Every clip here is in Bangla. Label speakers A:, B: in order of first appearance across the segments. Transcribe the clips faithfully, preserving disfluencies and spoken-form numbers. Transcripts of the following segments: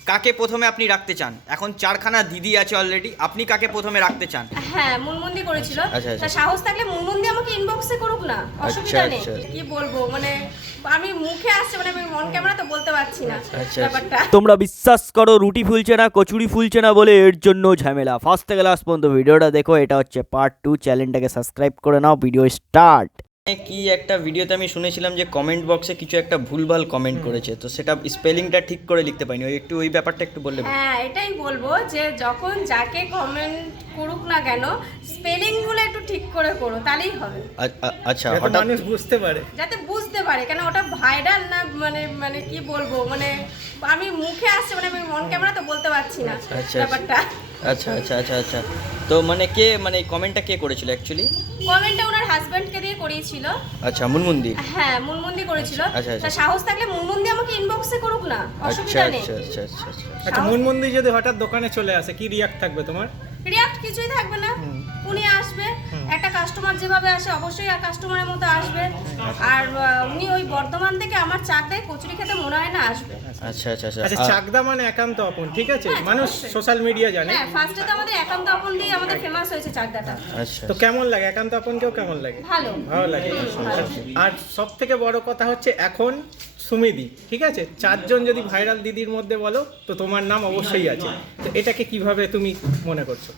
A: কাকে প্রথমে আপনি রাখতে চান? এখন চারখানা দিদি আছে অলরেডি, আপনি কাকে প্রথমে রাখতে চান?
B: হ্যাঁ, মুনমুন্দি করেছিল।
A: আচ্ছা, আচ্ছা।
B: তা সাহস থাকলে মুনমুন্দি আমাকে ইনবক্সে করুক না, অসুবিধা নেই।
A: আচ্ছা।
B: কি বলবো, মানে আমি মুখে আসছে, মানে আমি অন ক্যামেরা তো বলতে পারছি না
A: আচ্ছা।
B: ব্যাপারটা।
C: তোমরা বিশ্বাস করো, রুটি ফুলছে না, কচুরি ফুলছে না বলে এর জন্য ঝামেলা। ফার্স্ট থেকে লাস্ট পর্যন্ত ভিডিওটা দেখো। এটা হচ্ছে পার্ট টু। চ্যানেলটাকে সাবস্ক্রাইব করে নাও। Video start.
A: কি একটা ভিডিওতে আমি শুনেছিলাম যে কমেন্ট বক্সে কিছু একটা ভুলভাল কমেন্ট করেছে, তো সেটা স্পেলিংটা ঠিক করে লিখতে পারিনি, ওই একটু ওই ব্যাপারটা একটু বললে।
B: হ্যাঁ, এটাই বলবো যে যখন যাকে কমেন্ট করুক না কেন, স্পেলিং গুলো একটু ঠিক করে করো, তাহলেই হবে।
A: আ- আ- আচ্ছা,
D: যাতে
A: হঠাৎ
D: মানুষ বুঝতে পারে।
B: যাতে বুঝতে পারে, কেন ওটা ভাইরাল না, মানে মানে কি বলবো, মানে আমি মুখে আসছে, মানে আমি অন ক্যামেরা তো বলতে পারছি না
A: আচ্ছা।
B: ব্যাপারটা।
A: আচ্ছা আচ্ছা আচ্ছা আচ্ছা তো মানে কে, মানে এই কমেন্টটা কে করেছিল অ্যাকচুয়ালি?
B: কমেন্টটা ওনার হাজবেন্ডকে দিয়ে করিয়েছিল।
A: আচ্ছা, মুনমুন্দি।
B: হ্যাঁ, মুনমুন্দি করেছিল।
A: আচ্ছা, আচ্ছা।
B: তা সাহস থাকলে মুনমুন্দি আমাকে ইনবক্সে করুক না,
A: আচ্ছা
B: অসুবিধা নেই।
A: আচ্ছা আচ্ছা আচ্ছা আচ্ছা
D: আচ্ছা, মুনমুন্দি যদি হঠাৎ দোকানে চলে আসে, কি রিয়াক্ট থাকবে তোমার?
B: রিয়াক্ট কিছুই থাকবে না, উনি আসবে, একটা কাস্টমার যেভাবে আসে অবশ্যই আর কাস্টমারের মতো আসবে। আর আহ, উনি ওই বর্ধমান থেকে আমার চাকদায় কচুরি খেতে মনে হয় না আসবে।
A: আচ্ছা আচ্ছা আচ্ছা
D: আচ্ছা,
A: আ-
D: চাকদা মানে একান্ত আপন, ঠিক আছে?
B: হ্যাঁ,
D: মানুষ
B: অবশ্যই।
D: সোশ্যাল মিডিয়া জানে।
B: হ্যাঁ, ফার্স্টে তো আমাদের একান্ত আপন দিয়ে আমাদের ফেমাস হয়েছে চাকদাটা।
A: আচ্ছা
D: তো কেমন লাগে একান্ত আপনকেও কেমন লাগে?
B: ভালো।
D: ভালো লাগে। আর সব থেকে বড় কথা হচ্ছে এখন সুমিদি, ঠিক আছে, চারজন যদি ভাইরাল দিদির মধ্যে বলো তো তোমার নাম অবশ্যই আছে। তো এটাকে কিভাবে তুমি মনে করছো?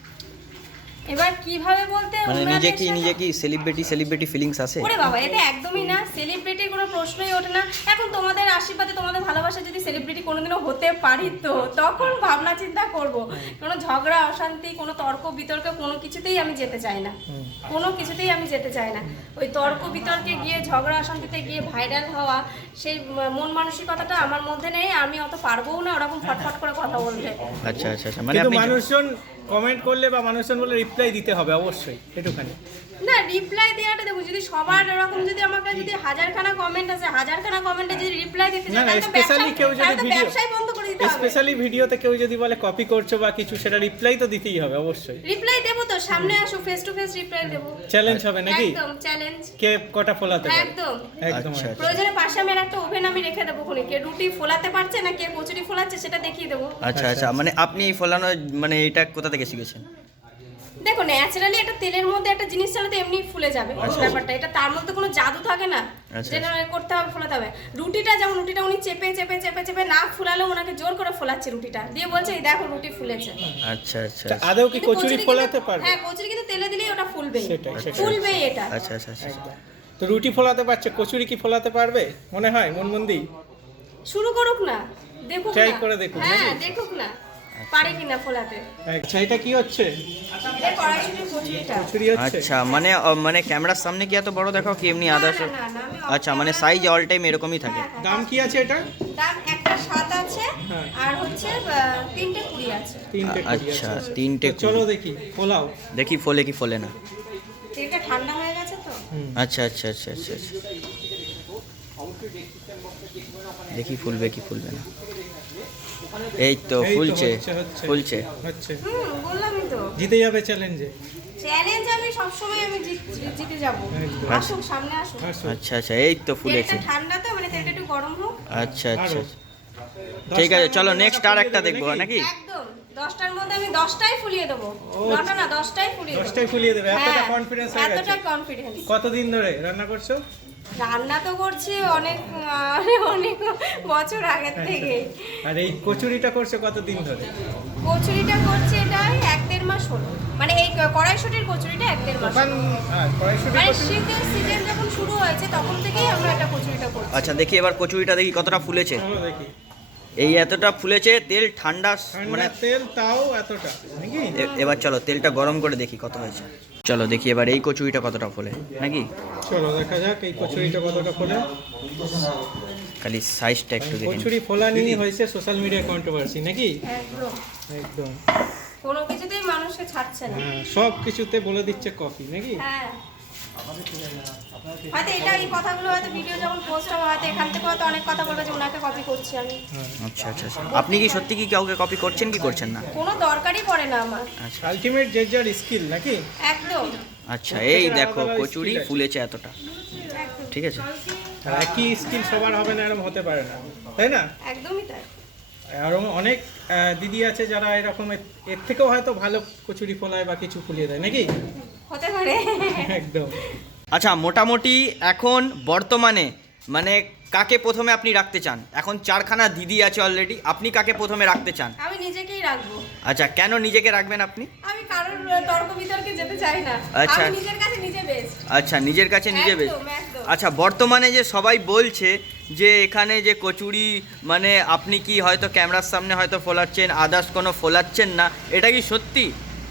B: এবার কিভাবে বলতে,
A: মানে
B: ওনাদের
A: নিজে কি
B: সাথে-
A: নিজে কি সেলিব্রিটি সেলিব্রিটি ফিলিংস আছে?
B: ওরে বাবা, এটা একদমই না, সেলিব্রিটির কোনো প্রশ্নই ওঠে না। এখন তোমাদের আশীর্বাদে, তোমাদের ভালোবাসা যদি সেলিব্রিটি কোনোদিনও হতে পারি, তো তখন ভাবনা চিন্তা করব। কোনো ঝগড়া অশান্তি, কোনো তর্ক বিতর্ক, কোনো কিছুতেই আমি যেতে চাই না, কোনো কিছুতেই আমি যেতে চাই না। ওই তর্ক বিতর্কে গিয়ে, ঝগড়া অশান্তিতে গিয়ে ভাইরাল হওয়া, সেই মন মানসিকতাটা আমার মধ্যে নেই। আমি অত পারবও না ওরকম ফটফট করে কথা বলতে।
A: আচ্ছা আচ্ছা আচ্ছা মানে
D: কিন্তু
A: আপনি
D: মানুষজন কমেন্ট করলে বা মানুষজন বলে রিপ্লাই দিতে হবে অবশ্যই, একটুখানি।
B: না, রিপ্লাই দেওয়াটা দেখো, যদি সবার এরকম, যদি আমাকে যদি হাজারখানা কমেন্ট আছে, হাজারখানা কমেন্টে যদি রিপ্লাই দিতে
D: না
B: চাই,
D: না,
B: তাহলে তো
D: স্পেশালি
B: ব্যবসায়-
D: কেউ যদি
B: তাহলে তো
D: ভিডিও,
B: ব্যবসাই বন্ধ করে দিতে হবে।
D: স্পেশালি ভিডিওতে কেউ যদি বলে কপি করছো বা কিছু, সেটা রিপ্লাই তো দিতেই হবে অবশ্যই।
B: রিপ্লাই দেবো তো, সামনে আসো, ফেস টু ফেস রিপ্লাই দেবো।
D: চ্যালেঞ্জ হবে নাকি?
B: একদম চ্যালেঞ্জ,
D: কে কটা ফোলাতে পারে?
B: একদম।
D: একদম।
A: আচ্ছা।
B: প্রয়োজনে পাশে আমি আর একটা ওভেন আমি রেখে দেবো, খুনি কে রুটি ফোলাতে পারছে না, কে কচুরি ফোলাচ্ছে সেটা দেখিয়ে দেবো।
A: আচ্ছা আচ্ছা মানে আপনি এই ফলানো, মানে এটা কোথা থেকে শিখেছেন?
B: দেখো, ন্যাচারালি একটা তেলের মধ্যে একটা জিনিস চালাতে এমনি ফুলে যাবে ব্যাপারটা, এটা তার মধ্যে কোনো জাদু থাকে না
A: আচ্ছা,
B: যে না করতে হবে, ফোলাতে হবে। রুটিটা যেমন, রুটিটা উনি চেপে চেপে চেপে চেপে না ফুলালেও ওনাকে জোর করে ফোলাচ্ছে রুটিটা দিয়ে, বলছে এই দেখো রুটি ফুলেছে।
A: আচ্ছা আচ্ছা
D: তা আদৌ কি
B: কিন্তু
D: কচুরি
B: কিন্তু-
D: ফোলাতে পারবে?
B: হ্যাঁ, কচুরি কিন্তু তেলে দিলেই ওটা ফুলবেই,
D: সেটাই, সেটাই।
B: ফুলবেই এটা।
A: আচ্ছা আচ্ছা আচ্ছা
D: একদম। তো রুটি ফোলাতে পারছে, কচুরি কি ফোলাতে পারবে মনে হয় মুনমুন্দি?
B: শুরু করুক না, দেখুক
D: Try
B: না।
D: করে দেখুক,
B: হ্যাঁ,
D: নাকি?
B: দেখুক না পারে কিনা ফোলাতে।
D: আচ্ছা, এটা কি হচ্ছে?
B: এটা কড়াইশুঁটির কচুরিটা।
D: কচুরি হচ্ছে?
A: আচ্ছা মানে আ, মানে ক্যামেরার সামনে কি এত বড় দেখাও কি এমনি আদার্স?
B: না, না, না, আমি
A: আচ্ছা মানে সাইজ অল টাইম এরকমই থাকে?
B: হ্যাঁ,
D: দাম কি আছে এটা?
B: দাম একটা সাত আছে,
D: হ্যাঁ।
B: আর হচ্ছে আহ, তিনটে কুড়ি আছে।
D: তিনটে কুড়ি
A: আচ্ছা,
D: আছে।
A: তিনটে
D: তো চলো দেখি, ফোলাও।
A: দেখি ফোলে কি ফোলে না।
B: তেলটা ঠান্ডা হয়ে গেছে তো।
A: আচ্ছা আচ্ছা আচ্ছা আচ্ছা আচ্ছা দেখি ফুলবে কি ফুলবে না। এই তো
D: এই তো
A: ফুলছে
D: হচ্ছে, হচ্ছে।
A: ফুলছে
D: হচ্ছে।
B: হুম, বললামই তো,
D: জিতে যাবে চ্যালেঞ্জে।
B: চ্যালেঞ্জ আমি সবসময় আমি জিত- জিতে যাব।
D: একদম।
B: আসুক, সামনে আসুক।
A: আচ্ছা আচ্ছা এই তো ফুলেছে।
B: তেলটা ঠান্ডা তো, মানে তেলটা একটু গরম হোক।
A: আচ্ছা আচ্ছা
D: আরো।
A: আচ্ছা। ঠিক আছে, চলো নেক্সট আর একটা দেখবো নাকি?
B: একদম, দশটার মধ্যে আমি দশটাই ফুলিয়ে দেবো। নটা না, দশটাই ফুলিয়ে দেবো।
D: দশটাই ফুলিয়ে দেবে, এতটা
B: হ্যাঁ,
D: কনফিডেন্স হয়ে গেছে?
B: এতটা কনফিডেন্স।
D: কতদিন ধরে রান্না করছো?
B: রান্না তো করছি অনেক আহ, অনেক বছর আগের থেকে।
D: আর এই কচুরিটা করছো কতদিন ধরে?
B: কচুরিটা করছি এটা এই এক দেড় মাস হলো, মানে এই কড়াইশুঁটির কচুরিটা এক দেড় মাস
D: দোকান
B: হলো।
D: হ্যাঁ, কড়াইশুঁটি
B: মানে
D: কচুরি।
B: শীতের সিজন যখন শুরু হয়েছে তখন থেকেই আমরা এটা কচুরিটা করছি।
A: আচ্ছা দেখি এবার কচুরিটা দেখি কতটা ফুলেছে।
D: চলো দেখি।
A: এই এতটা ফুলেছে, তেল ঠান্ডা মানে
D: ঠান্ডা তেল, তাও এতটা নাকি?
A: এ- এবার চলো তেলটা গরম করে দেখি কত হয়েছে। চলো দেখি এবার এই কচুরিটা কতটা ফোলে নাকি।
D: চলো দেখা যাক এই কচুরিটা কতটা ফোলে।
A: খালি সাইজটা একটু দেখি।
D: কচুরি ফোলা নিয়ে হয়েছে সোশ্যাল মিডিয়া কন্ট্রোভার্সি নাকি?
B: একদম,
D: একদম।
B: কোনো কিছুতেই মানুষকে ছাড়ছে না।
D: হ্যাঁ, সব কিছুতে বলে দিচ্ছে কফি নাকি?
B: হ্যাঁ, হয়তো এটা এই কথাগুলো হয়তো ভিডিও যখন পোস্ট হবে, হয়তো এখান থেকে হয়তো অনেক কথা বলবে যে ওনাকে কপি করছি আমি।
A: আচ্ছা আচ্ছা আচ্ছা আপনি কি সত্যি কি কাউকে কপি করছেন কি করছেন না?
B: কোনো দরকারই পড়ে না আমার।
A: আচ্ছা
D: আলটিমেট যে যার স্কিল নাকি?
B: একদম,
A: আচ্ছা এই দেখো কচুরি ফুলেছে এতটা,
B: একদম,
A: ঠিক আছে।
D: আর একই স্কিল সবার হবে না, এরকম হতে পারে না, তাই না?
B: একদমই তাই।
D: আরও অনেক আহ, দিদি আছে যারা এরকম এর- এর থেকেও হয়তো ভালো কচুরি ফোলায় বা কিছু ফুলিয়ে দেয় নাকি?
B: হতে পারে।
D: একদম।
A: আচ্ছা, মোটামুটি এখন বর্তমানে মানে কাকে প্রথমে আপনি রাখতে চান? এখন চারখানা দিদি আছে অলরেডি, আপনি কাকে প্রথমে রাখতে চান?
B: আমি নিজেকেই রাখবো।
A: আচ্ছা, কেন নিজেকে রাখবেন আপনি?
B: আমি কারোর তর্ক বিতর্কে যেতে চাই না।
A: আচ্ছা।
B: আমি নিজের কাছে নিজে বেস্ট।
A: আচ্ছা, নিজের কাছে নিজে বেশ।
B: একদম, একদম।
A: আচ্ছা, বর্তমানে যে সবাই বলছে যে এখানে যে কচুরি মানে আপনি কি হয়তো ক্যামেরার সামনে হয়তো ফোলাচ্ছেন, আদার্স কোনো ফোলাচ্ছেন না, এটা কি সত্যি?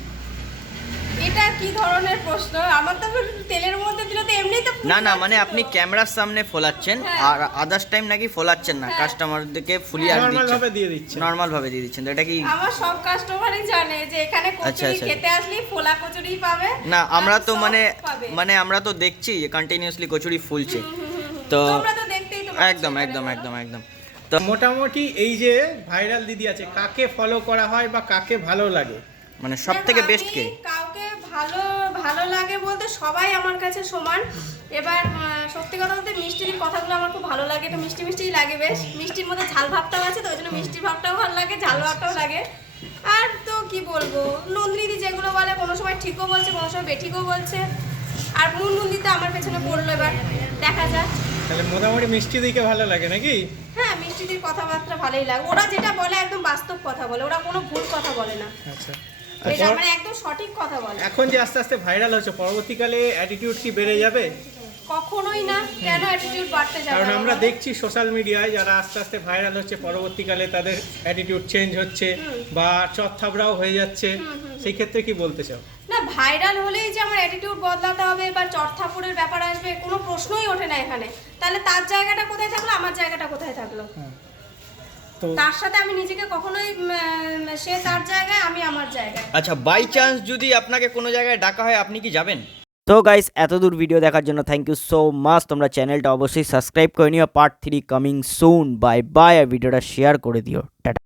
B: এটা কি ধরনের প্রশ্ন? আমার তো তেলের মধ্যে দিলে তো এমনিই তো
A: না না,
B: ফুল
A: মানে
B: যাচ্ছে
A: আপনি
B: তো।
A: ক্যামেরার সামনে ফোলাচ্ছেন
B: হ্যাঁ।
A: আর আদার্স টাইম নাকি ফোলাচ্ছেন না,
B: হ্যাঁ।
A: কাস্টমারদেরকে ফুলিয়ে আর
D: নর্মাল
A: দিচ্ছেন,
D: ভাবে দিয়ে দিচ্ছে।
A: নর্মাল ভাবে দিয়ে দিচ্ছেন, তো এটা কি?
B: আমার সব কাস্টমারই জানে যে এখানে
A: আচ্ছা,
B: কচুরি
A: আচ্ছা।
B: খেতে আসলে ফোলা কচুরি পাবে।
A: না, আমরা
B: আর
A: তো
B: সব
A: মানে
B: পাবে।
A: মানে আমরা তো দেখছি যে কন্টিনিউয়াসলি কচুরি ফুলছে, তো
B: তোমরা তো দেখতেই তো পাচ্ছ
A: একদম
B: এখানে
A: একদম
B: বলো।
A: একদম একদম।
D: তো মোটামুটি এই যে ভাইরাল দিদি আছে, কাকে ফলো করা হয় বা কাকে ভালো লাগে?
A: মানে সব
B: দেখো,
A: থেকে
B: আমি
A: বেস্ট কে?
B: কাউকে ভালো ভালো লাগে বলতে সবাই আমার কাছে সমান। এবার আহ, সত্যি কথা বলতে মিষ্টির কথাগুলো আমার খুব ভালো লাগে, এটা মিষ্টি মিষ্টিই লাগে বেশ। মিষ্টির মধ্যে ঝাল ভাবটাও আছে, তো ওই জন্য মিষ্টির ভাবটাও ভালো লাগে, ঝাল ভাবটাও লাগে। আর তো কি বলবো, নন্দিনী যেগুলো বলে কোনো সময় ঠিকও বলছে, কোনো সময় বেঠিকও বলছে। আর মুনমুন্দি তো আমার পেছনে পড়লো, এবার দেখা যাক।
D: তাহলে মোটামুটি মিষ্টি দিকে ভালো লাগে নাকি?
B: হ্যাঁ, মিষ্টিদির কথাবার্তা ভালোই লাগে। ওরা যেটা বলে একদম বাস্তব কথা বলে, ওরা কোনো ভুল কথা বলে না।
D: আচ্ছা।
B: এটা
D: আর
B: মানে একদম সঠিক কথা বলে।
D: এখন যে আস্তে আস্তে ভাইরাল হচ্ছে, পরবর্তীকালে অ্যাটিটিউড কি বেড়ে যাবে?
B: কখনোই না, কেন অ্যাটিটিউড বাড়তে যাবে?
D: কারণ আমরা
B: বলো?
D: দেখছি সোশ্যাল মিডিয়ায় যারা আস্তে আস্তে ভাইরাল হচ্ছে, পরবর্তীকালে তাদের অ্যাটিটিউড চেঞ্জ হচ্ছে বা চত্থাবড়াও হয়ে যাচ্ছে, সেই ক্ষেত্রে কি বলতে চাও?
B: না, ভাইরাল হলেই যে আমার অ্যাটিটিউড বদলাতে হবে বা চটথাপুরের ব্যাপার আসবে, কোনো প্রশ্নই ওঠে না এখানে। তাহলে তার জায়গাটা কোথায় থাকলো, আমার জায়গাটা কোথায় থাকলো?
D: তো
B: তার সাথে আমি নিজেকে কখনোই উম, সে তার জায়গায়, আমি আমার জায়গায়।
A: আচ্ছা, বাই চান্স যদি আপনাকে কোনো জায়গায় ডাকা হয়, আপনি কি যাবেন?
C: তো গাইস, এতদূর ভিডিও দেখার জন্য থ্যাংক ইউ সো মাচ। তোমরা চ্যানেলটা অবশ্যই সাবস্ক্রাইব করে নিও। Part three coming soon. Bye bye. আর ভিডিওটা শেয়ার করে দিও। টাটা।